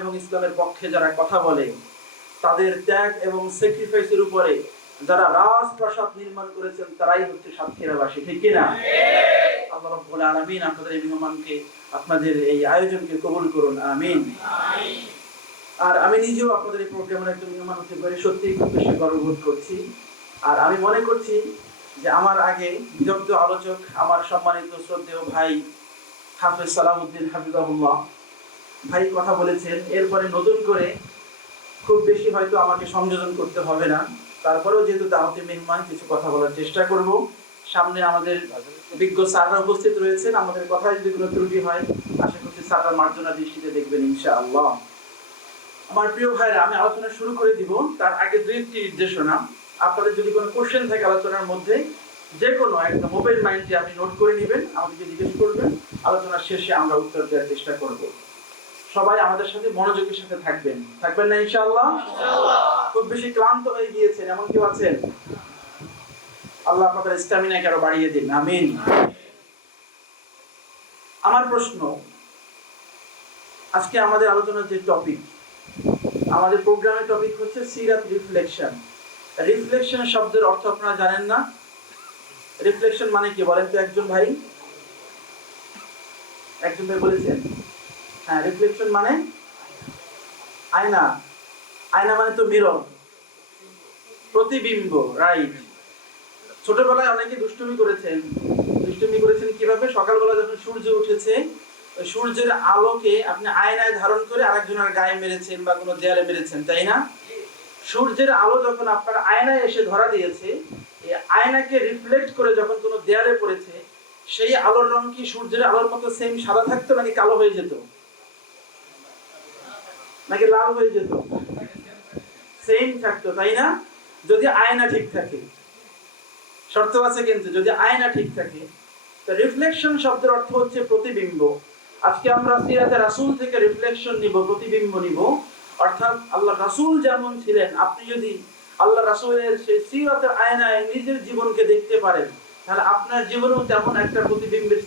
এবং ইসলামের পক্ষে যারা কথা বলে, তাদের ত্যাগ এবং স্যাক্রিফাইসের উপরে যারা রাজপ্রাসাদ নির্মাণ করেছেন, তারাই হচ্ছে সাতক্ষীরাবাসী ঠিক কিনা? আল্লাহ রাব্বুল আলামিন আপনাদের এই মেহমানকে, আপনাদের এই আয়োজনকে কবুল করুন, আমিন। আর আমি নিজেও আপনাদের এই প্রোগ্রামের একজন মেহমান হতে পারি সত্যি খুব বেশি গর্ববোধ করছি। আর আমি মনে করছি যে আমার আগে বিদগ্ধ আলোচক, আমার সম্মানিত শ্রদ্ধেয় ভাই হাফেজ সালামউদ্দিন হাফিজাহুল্লাহ ভাই কথা বলেছেন, এরপরে নতুন করে খুব বেশি হয়তো আমাকে সংযোজন করতে হবে না। তারপরেও যেহেতু দাওয়াতি মেহমান, কিছু কথা বলার চেষ্টা করব। সামনে আমাদের বিজ্ঞ স্যাররা উপস্থিত রয়েছেন, আমাদের কথায় যদি কোনো ত্রুটি হয়, আশা করছি স্যাররা মার্জনা দৃষ্টিতে দেখবেন ইনশাআল্লাহ। আমার প্রিয় ভাইরা, আমি আলোচনা শুরু করে দিব। তার আগে দুই একটি নির্দেশনা। আপনাদের যদি কোনো কোশ্চেন থাকে আলোচনার মধ্যে, যে কোনো একটা মোবাইল মাইন্ডে আপনি নোট করে নেবেন, আমাদেরকে জিজ্ঞেস করবেন। আলোচনার শেষে আমরা উত্তর দেওয়ার চেষ্টা করব। সবাই আমাদের সাথে মনোযোগের সাথে থাকবেন। থাকবেন না ইনশাআল্লাহ? খুব বেশি ক্লান্ত হয়ে গিয়েছেন এমন কেউ আছেন? আল্লাহ আপনাদের স্ট্যামিনাকে আরও বাড়িয়ে দিন আমিন। আমার প্রশ্ন আজকে আমাদের আলোচনার যে টপিক আমাদের প্রোগ্রামের টপিক হচ্ছে সিরাত রিফ্লেকশন রিফ্লেকশন শব্দের অর্থ আপনারা জানেন না? রিফ্লেকশন মানে কি বলেন তো একজন ভাই? একজন ভাই বলেছেন হ্যাঁ রিফ্লেকশন মানে আয়না। আয়না মানে তো মিরর। প্রতিবিম্ব রাইট ছোটবেলায় অনেকে দুষ্টুমি করেছেন। দুষ্টুমি করেছেন কীভাবে? সকালবেলা যখন সূর্য উঠেছে সূর্যের আলোকে আপনি আয়নায় ধারণ করে আরেকজনের গায়ে মেরেছেন বা কোনো দেয়ালে মেরেছেন, তাই না? সূর্যের আলো যখন আপনার আয়নায় এসে ধরা দিয়েছে, এই আয়নাকে রিফ্লেক্ট করে যখন কোনো দেয়ালে পড়েছে, সেই আলোর রং কি সূর্যের আলোর মতো সেম সাদা থাকতো নাকি কালো হয়ে যেত? নাকি লাল হয়ে যেত? সেম থাকতো তাই না? যদি আয়না ঠিক থাকে, শর্ত আছে কিন্তু, যদি আয়না ঠিক থাকে, তো রিফ্লেকশন শব্দের অর্থ হচ্ছে প্রতিবিম্ব। আজকে আমরা সিরাতে রাসূল থেকে রিফ্লেকশন নিব, প্রতিবিম্ব নিব। অর্থাৎ আল্লাহ রাসুল যেমন ছিলেন, আপনি যদি আল্লাহ রাসূলের সেই সিরাতের আয়নায় নিজের জীবনকে দেখতে পারেন, তাহলে আপনার জীবনেও তেমন একটা প্রতিবিম্বের